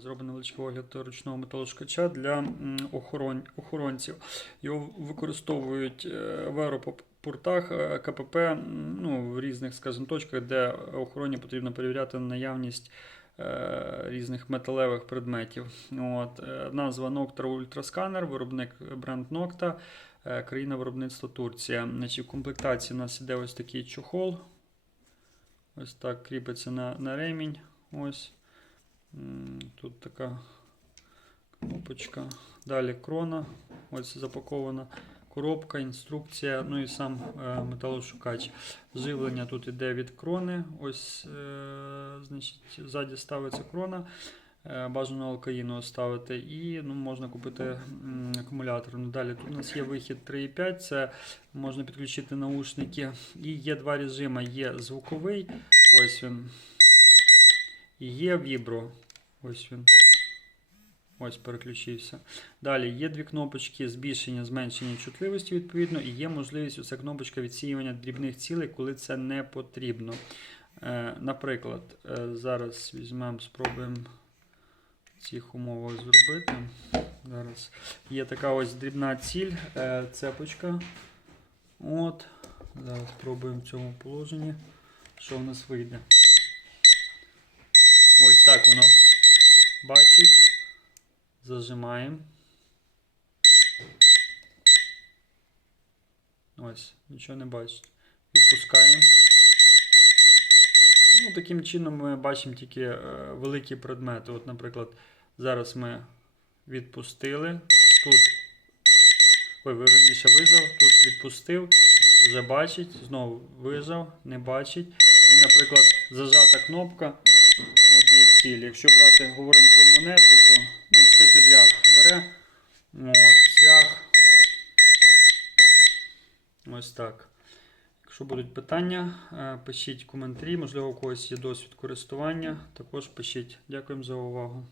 Зроблений невеличкий огляд ручного металошкача для охорон... охоронців. Його використовують е, в аеропортах е, КПП ну, в різних, скажімо, точках, де охороні потрібно перевіряти наявність е, різних металевих предметів. От, назва Noctra Ультрасканер, виробник бренд Nocta, країна виробництва Турція. Значить, в комплектації у нас іде ось такий чохол. Ось так кріпиться на, на ремінь. Ось. Тут така кнопочка. Далі крона. Ось запакована коробка, інструкція, ну і сам е, металошукач. Живлення тут іде від крони. Ось, е, значить, ззаді ставиться крона. Е, Бажано алкаїну ставити і ну, можна купити акумулятор. Ну, Далі тут у нас є вихід 3.5, це можна підключити наушники. І є два режими: є звуковий, ось він. І є вібро. Ось він. Ось переключився. Далі є дві кнопочки збільшення, зменшення чутливості, відповідно, і є можливість оця кнопочка відсіювання дрібних цілей, коли це не потрібно. Е, наприклад, е, зараз візьмемо, спробуємо в цих умовах зробити. Зараз є така ось дрібна ціль, е, цепочка. От. Зараз спробуємо в цьому положенні, що в нас вийде. Ось так воно. Зажимаємо. Ось, нічого не бачить. Відпускаємо. Ну, таким чином ми бачимо тільки е, великі предмети. От, наприклад, зараз ми відпустили. Тут, ой, верніше вижав, тут відпустив, вже бачить, знову вижав, не бачить. І, наприклад, зажата кнопка. От є ціль. Якщо брати, говоримо про монети, то все. От, цвях. Ось так. Якщо будуть питання, е, пишіть коментарі. Можливо, у когось є досвід користування. Також пишіть. Дякуємо за увагу.